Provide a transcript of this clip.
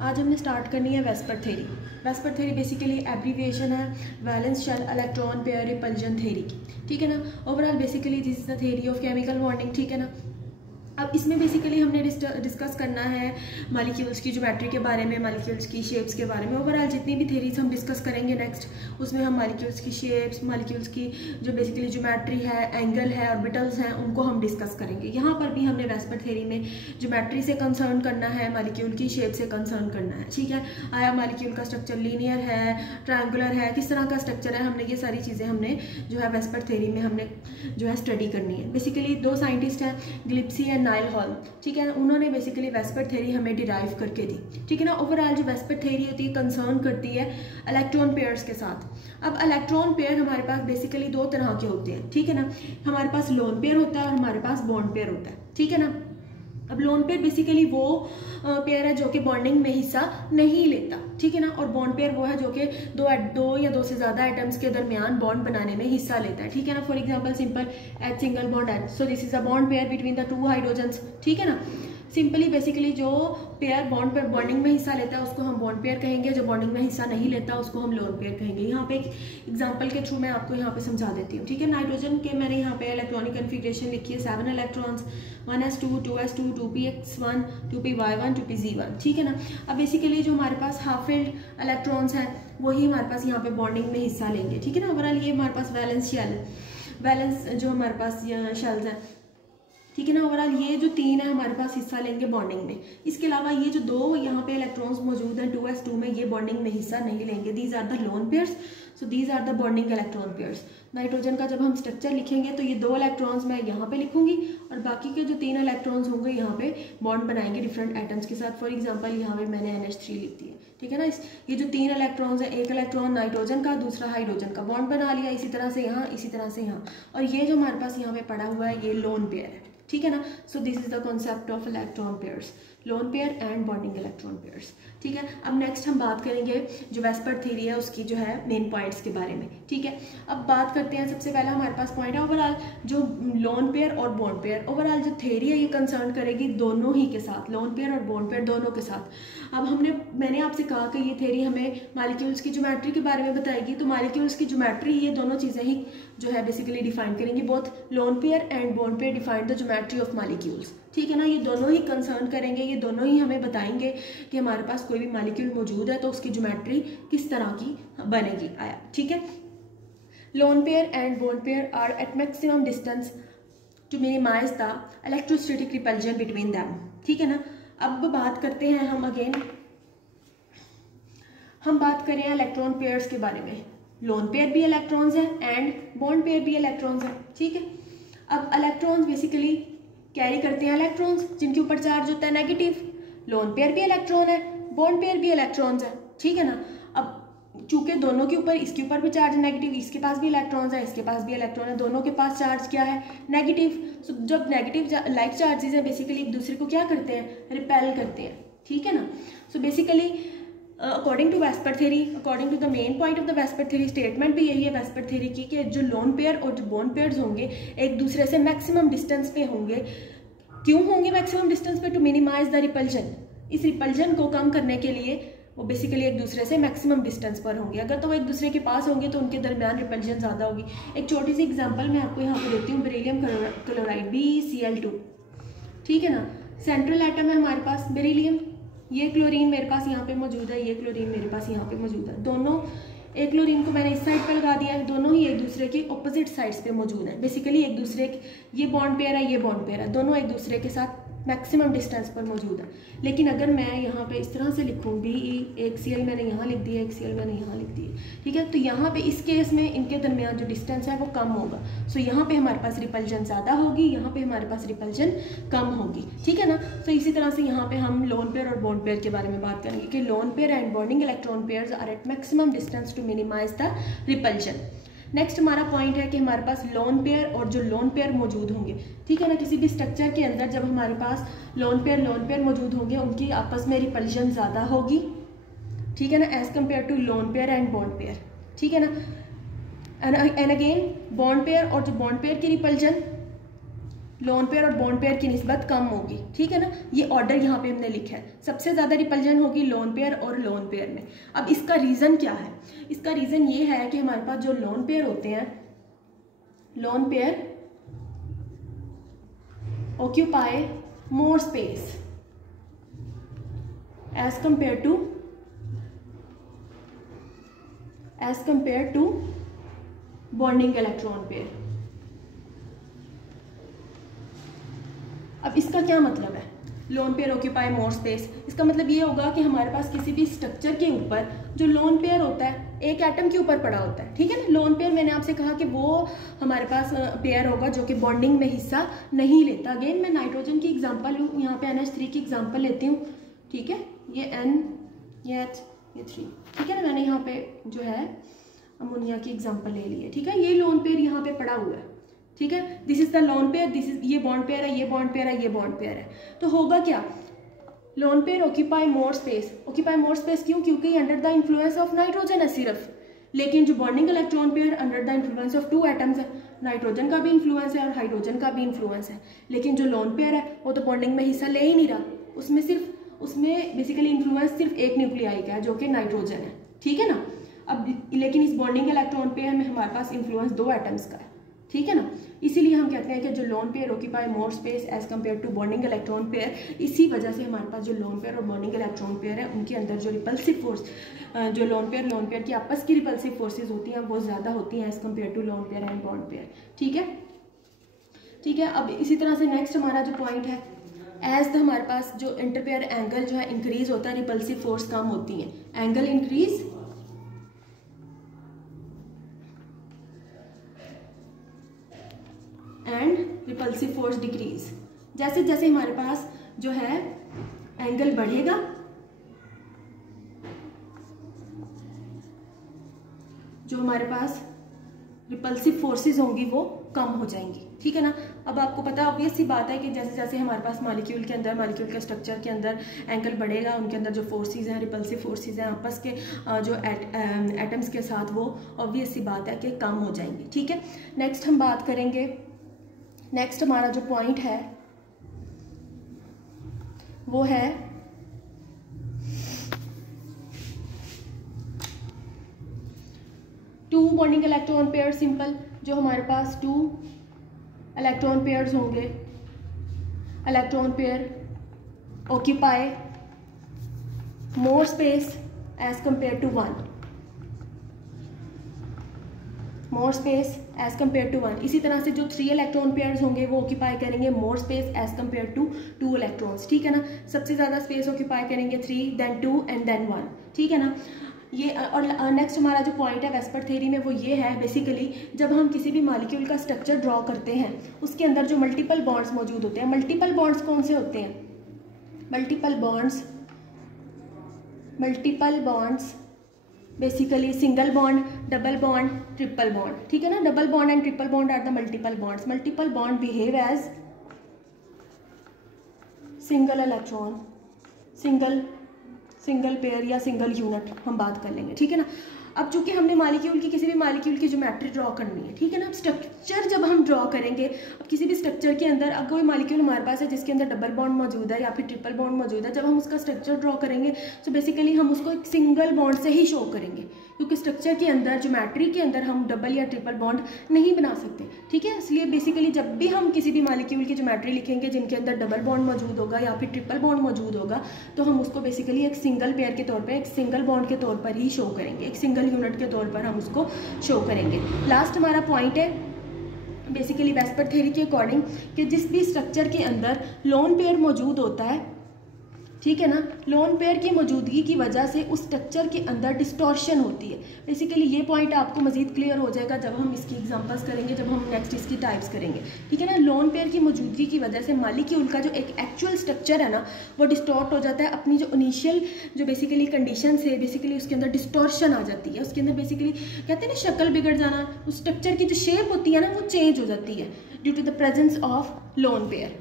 आज हमने स्टार्ट करनी है VSEPR theory. VSEPR theory basically abbreviation है valence shell electron pair repulsion theory की, ठीक है ना। Overall basically this is the theory of chemical bonding, ठीक है ना। अब इसमें बेसिकली हमने डिस्कस करना है मॉलिक्यूल्स की ज्योमेट्री के बारे में, मॉलिक्यूल्स की शेप्स के बारे में। ओवरऑल जितनी भी थ्योरीज हम डिस्कस करेंगे नेक्स्ट, उसमें हम मॉलिक्यूल्स की शेप्स, मॉलिक्यूल्स की जो बेसिकली ज्योमेट्री है, एंगल है, ऑर्बिटल्स हैं, उनको हम डिस्कस करेंगे। यहाँ पर भी हमने वेस्पर थ्योरी में ज्योमेट्री से कंसर्न करना है, मॉलिक्यूल की शेप से कंसर्न करना है, ठीक है। आया मॉलिक्यूल का स्ट्रक्चर लीनियर है, ट्रायंगुलर है, किस तरह का स्ट्रक्चर है, हमने ये सारी चीज़ें हमने जो है वेस्पर थ्योरी में हमने जो है स्टडी करनी है। बेसिकली दो साइंटिस्ट हैं, ग्लिप्सी एंड नाइल हॉल, ठीक है। उन्होंने बेसिकली वेस्पर थ्योरी हमें डिराइव करके दी, ठीक है ना। ओवरऑल जो वेस्पर थ्योरी होती है कंसर्न करती है इलेक्ट्रॉन पेयर्स के साथ। अब इलेक्ट्रॉन पेयर हमारे पास बेसिकली दो तरह के होते हैं, ठीक है ना। हमारे पास लोन पेयर होता है और हमारे पास बॉन्ड पेयर होता है, ठीक है ना। अब लोन पेयर बेसिकली वो पेयर है जो कि बॉन्डिंग में हिस्सा नहीं लेता, ठीक है ना। और बॉन्ड पेयर वो है जो कि दो या दो से ज़्यादा एटम्स के दरमियान बॉन्ड बनाने में हिस्सा लेता है, ठीक है ना। For example simple H single bond H, so this is a bond pair between the two hydrogens, ठीक है ना। सिंपली बेसिकली जो पेयर बॉन्डिंग में हिस्सा लेता है उसको हम बॉन्ड पेयर कहेंगे, जो बॉन्डिंग में हिस्सा नहीं लेता उसको हम लोन पेयर कहेंगे। यहाँ पे एक एग्जांपल के थ्रू मैं आपको यहाँ पे समझा देती हूँ, ठीक है। नाइट्रोजन के मैंने यहाँ पे इलेक्ट्रॉनिक कन्फिग्रेशन लिखी है 7 electrons, 1s2 2s2 2px1 2py1 2pz1, ठीक है ना। अब बेसिकली जो हमारे पास हाफ फिल्ड इलेक्ट्रॉन्स हैं वही हमारे पास यहाँ पे बॉन्डिंग में हिस्सा लेंगे, ठीक है ना। ओवरऑल ये हमारे पास वैलेंस शेल, वैलेंस जो हमारे पास शेल्स हैं, ठीक है ना। ओवरऑल ये जो तीन है हमारे पास हिस्सा लेंगे बॉन्डिंग में। इसके अलावा ये जो दो यहाँ पे इलेक्ट्रॉन्स मौजूद हैं 2s2 में, ये बॉन्डिंग में हिस्सा नहीं लेंगे। These are the lone pairs, so these are the bonding electron pairs. Nitrogen का जब हम स्ट्रक्चर लिखेंगे तो ये दो इलेक्ट्रॉन्स मैं यहाँ पे लिखूंगी और बाकी के जो तीन इलेक्ट्रॉन्स होंगे यहाँ पे बॉन्ड बनाएंगे डिफरेंट एटम्स के साथ। फॉर एग्जाम्पल यहाँ पे मैंने NH3 लिख दिया, ठीक है ना। ये जो तीन इलेक्ट्रॉन्स है, एक इलेक्ट्रॉन नाइट्रोजन का, दूसरा हाइड्रोजन का, बॉन्ड बना लिया इसी तरह से यहाँ, इसी तरह से यहाँ। और ये जो हमारे पास यहाँ पे पड़ा हुआ है ये लोन पेयर है, ठीक है ना। So this is the concept of electron pairs, loan pair and bonding electron pairs, ठीक है। अब नेक्स्ट हम बात करेंगे जो वेस्पर थ्योरी है उसकी जो है मेन पॉइंट्स के बारे में, ठीक है। अब बात करते हैं, सबसे पहला हमारे पास पॉइंट है ओवरऑल जो लोन पेयर और बॉन्ड पेयर। ओवरऑल जो थ्योरी है ये कंसर्न करेगी दोनों ही के साथ, लोन पेयर और बॉन्ड पेयर दोनों के साथ। अब मैंने आपसे कहा कि ये थ्योरी हमें मॉलिक्यूल्स की ज्योमेट्री के बारे में बताएगी, तो मॉलिक्यूल्स की ज्योमेट्री ये दोनों चीज़ें ही जो है बेसिकली डिफाइन करेंगी। Both loan pair and bond pair define the geometry of molecules, ठीक है ना। ये दोनों ही कंसर्न करेंगे, ये दोनों ही हमें बताएंगे कि हमारे पास कोई भी मॉलिक्यूल मौजूद है तो उसकी ज्योमेट्री किस तरह की बनेगी, आया, ठीक है। Lone pair and bond pair are at maximum distance to minimize the electrostatic repulsion between them, ठीक है ना। अब बात करते हैं हम बात करें इलेक्ट्रॉन पेयर्स के बारे में। लोन पेयर भी इलेक्ट्रॉन्स हैं एंड बॉन्ड पेयर भी इलेक्ट्रॉन्स हैं, ठीक है। अब इलेक्ट्रॉन्स बेसिकली कैरी करते हैं इलेक्ट्रॉन्स जिनके ऊपर चार्ज होता है नेगेटिव। लोन पेयर भी इलेक्ट्रॉन है, बॉन्ड पेयर भी इलेक्ट्रॉन्स है, ठीक है ना। अब चूंकि दोनों के ऊपर, इसके ऊपर भी चार्ज नेगेटिव, इसके पास भी इलेक्ट्रॉन्स है, इसके पास भी इलेक्ट्रॉन है, दोनों के पास चार्ज क्या है, नेगेटिव। सो जब नेगेटिव लाइक चार्जेस हैं बेसिकली एक दूसरे को क्या करते हैं, रिपेल करते हैं, ठीक है ना। So basically according to VSEPR theory, according to the main point of the VSEPR theory, statement भी यही है वेस्पर थ्योरी की कि जो लोन पेयर और जो बॉन्ड पेयर्स होंगे एक दूसरे से मैक्सिमम डिस्टेंस पे होंगे। क्यों होंगे मैक्सिमम डिस्टेंस पे? टू मिनिमाइज द रिपल्जन, इस रिपल्जन को कम करने के लिए वो बेसिकली एक दूसरे से मैक्सिमम डिस्टेंस पर होंगे। अगर तो वो एक दूसरे के पास होंगे तो उनके दरमियान रिपल्जन ज़्यादा होगी। एक छोटी सी एग्जांपल मैं आपको यहाँ पे देती हूँ, बेरिलियम क्लोराइड BeCl2, ठीक है ना। सेंट्रल एटम है हमारे पास बेरिलियम, ये क्लोरीन मेरे पास यहाँ पे मौजूद है, ये क्लोरीन मेरे पास यहाँ पे मौजूद है। दोनों, एक क्लोरीन को मैंने इस साइड पे लगा दिया है, दोनों ही एक दूसरे के ऑपोजिट साइड्स पे मौजूद है। बेसिकली एक दूसरे, ये बॉन्ड पेयर है, ये बॉन्ड पेयर है, दोनों एक दूसरे के साथ मैक्सिमम डिस्टेंस पर मौजूद है। लेकिन अगर मैं यहाँ पे इस तरह से लिखूँ Be, एक Cl मैंने यहाँ लिख दिया, एक Cl मैंने यहाँ लिख दिया, ठीक है। तो यहाँ पे इस केस में इनके दरमियान जो डिस्टेंस है वो कम होगा। सो यहाँ पे हमारे पास रिपल्जन ज़्यादा होगी, यहाँ पे हमारे पास रिपल्जन कम होगी, ठीक है ना। तो इसी तरह से यहाँ पे हम लोन पेयर और बॉन्ड पेयर के बारे में बात करेंगे कि lone pair and bonding electron pairs are at maximum distance to minimize the repulsion. Next हमारा पॉइंट है कि हमारे पास लोन पेयर और जो लोन पेयर मौजूद होंगे, ठीक है ना। किसी भी स्ट्रक्चर के अंदर जब हमारे पास लोन पेयर मौजूद होंगे उनकी आपस में रिपल्जन ज़्यादा होगी, ठीक है ना, as compare to lone pair and bond pair, ठीक है ना। एंड अगेन बॉन्ड पेयर और जो बॉन्ड पेयर की रिपल्जन लोन पेयर और बॉन्ड पेयर की निस्बत कम होगी, ठीक है ना। ये ऑर्डर यहाँ पे हमने लिखा है, सबसे ज़्यादा रिपल्जन होगी लोन पेयर और लोन पेयर में। अब इसका रीज़न क्या है? इसका रीज़न ये है कि हमारे पास जो लोन पेयर होते हैं, lone pair occupy more space as compare to bonding electron pair. अब इसका क्या मतलब है, lone pair occupy more space? इसका मतलब ये होगा कि हमारे पास किसी भी स्ट्रक्चर के ऊपर जो लोन पेयर होता है एक एटम के ऊपर पड़ा होता है, ठीक है ना। लोन पेयर मैंने आपसे कहा कि वो हमारे पास पेयर होगा जो कि बॉन्डिंग में हिस्सा नहीं लेता। अगेन मैं नाइट्रोजन की एग्जांपल लूँ, यहाँ पे NH3 की एग्जांपल लेती हूँ, ठीक है। ये N, ये H, ये 3, ठीक है ना। मैंने यहाँ पे जो है अमोनिया की एग्जांपल ले ली है, ठीक है। ये लोन पेयर यहाँ पे पड़ा हुआ है, ठीक है। This is the lone pair, this is, ये बॉन्ड पेयर है, ये बॉन्ड पेयर है, ये बॉन्ड पेयर है। तो होगा क्या, loan pair occupy more space. Occupy more space क्यों? क्योंकि under the influence of nitrogen है सिर्फ। लेकिन जो bonding electron pair under the influence of 2 atoms है, नाइट्रोजन का भी इन्फ्लुएंस है और हाइड्रोजन का भी इन्फ्लुएंस है। लेकिन जो लोन पेयर है वो तो बॉन्डिंग में हिस्सा ले ही नहीं रहा, उसमें बेसिकली इन्फ्लुएंस सिर्फ एक न्यूक्लियाई का है जो कि नाइट्रोजन है, ठीक है ना। अब लेकिन इस बॉन्डिंग इलेक्ट्रॉन पेयर में हमारे पास इन्फ्लुएंस 2 एटम्स का है, ठीक है ना। इसीलिए हम कहते हैं कि जो lone pair occupy more space as compare to bonding electron pair, इसी वजह से हमारे पास जो लोन पेयर और बॉन्डिंग इलेक्ट्रॉन पेयर है उनके अंदर जो रिपल्सिव फोर्स, जो लोन पेयर की आपस की रिपल्सिव फोर्सेज होती हैं वो ज़्यादा होती हैं as compare to lone pair and bond pair, ठीक है। ठीक है, अब इसी तरह से नेक्स्ट हमारा जो पॉइंट है, एज द हमारे पास जो इंटरपेयर एंगल जो है इंक्रीज होता है, रिपल्सिव फोर्स कम होती है। Angle increase and repulsive force decrease. जैसे जैसे हमारे पास जो है एंगल बढ़ेगा, जो हमारे पास रिपल्सिव फोर्सेस होंगी वो कम हो जाएंगी, ठीक है ना। अब आपको पता ऑब्वियस सी बात है कि जैसे जैसे हमारे पास मॉलिक्यूल के स्ट्रक्चर के अंदर एंगल बढ़ेगा, उनके अंदर जो फोर्सेस हैं, रिपल्सिव फोर्सेस हैं आपस के जो एटम्स के साथ, वो ऑब्वियस सी बात है कि कम हो जाएंगी, ठीक है। नेक्स्ट हम बात करेंगे, नेक्स्ट हमारा जो पॉइंट है वो है two bonding electron pair. Simple, जो हमारे पास 2 इलेक्ट्रॉन पेयर्स होंगे, electron pair occupy more space as compare to 1, more space as compare to 1। इसी तरह से जो 3 इलेक्ट्रॉन पेयर्स होंगे वो ऑक्यूपाई करेंगे more space as compare to 2 electrons, ठीक है ना। सबसे ज़्यादा स्पेस ऑक्यूपाई करेंगे 3, देन 2 एंड देन 1, ठीक है ना। ये और नेक्स्ट हमारा जो पॉइंट है वेस्पर थ्योरी में वो ये है, बेसिकली जब हम किसी भी मॉलिक्यूल का स्ट्रक्चर ड्रॉ करते हैं उसके अंदर जो मल्टीपल बॉन्ड्स मौजूद होते हैं, मल्टीपल बॉन्ड्स कौन से होते हैं? Multiple bonds basically single bond, double bond, triple bond, ठीक है ना। Double bond and triple bond are the multiple bonds. Multiple bond behave as single electron, single pair या सिंगल यूनिट हम बात कर लेंगे, ठीक है ना। अब चूंकि हमने किसी भी मॉलिक्यूल की ज्योमेट्री ड्रॉ करनी है, ठीक है ना। अब स्ट्रक्चर जब हम ड्रॉ करेंगे, अब किसी भी स्ट्रक्चर के अंदर अब कोई मॉलिक्यूल हमारे पास है जिसके अंदर डबल बॉन्ड मौजूद है या फिर ट्रिपल बॉन्ड मौजूद है, जब हम उसका स्ट्रक्चर ड्रॉ करेंगे तो बेसिकली हम उसको एक सिंगल बॉन्ड से ही शो करेंगे, क्योंकि स्ट्रक्चर के अंदर, ज्योमेट्री के अंदर हम डबल या ट्रिपल बॉन्ड नहीं बना सकते, ठीक है। इसलिए बेसिकली जब भी हम किसी भी मॉलिक्यूल की ज्योमेट्री लिखेंगे जिनके अंदर डबल बॉन्ड मौजूद होगा या फिर ट्रिपल बॉन्ड मौजूद होगा, तो हम उसको बेसिकली एक सिंगल पेयर के तौर पर, एक सिंगल बॉन्ड के तौर पर ही शो करेंगे, एक सिंगल यूनिट के तौर पर हम उसको शो करेंगे। लास्ट हमारा पॉइंट है बेसिकली वेस्पर थ्योरी के अकॉर्डिंग कि जिस भी स्ट्रक्चर के अंदर लोन पेयर मौजूद होता है, ठीक है ना, लोन पेयर की मौजूदगी की वजह से उस स्ट्रक्चर के अंदर डिस्टॉर्शन होती है। बेसिकली ये पॉइंट आपको मजीद क्लियर हो जाएगा जब हम इसकी एग्जांपल्स करेंगे, जब हम नेक्स्ट इसकी टाइप्स करेंगे, ठीक है ना। लोन पेयर की मौजूदगी की वजह से मॉलिक्यूल का जो एक एक्चुअल स्ट्रक्चर है ना वो डिस्टॉर्ट हो जाता है, अपनी जो इनिशियल जो बेसिकली कंडीशन है, बेसिकली उसके अंदर डिस्टॉर्शन आ जाती है, उसके अंदर बेसिकली कहते हैं ना शक्ल बिगड़ जाना, उस स्ट्रक्चर की जो शेप होती है ना वो चेंज हो जाती है due to the presence of lone pair.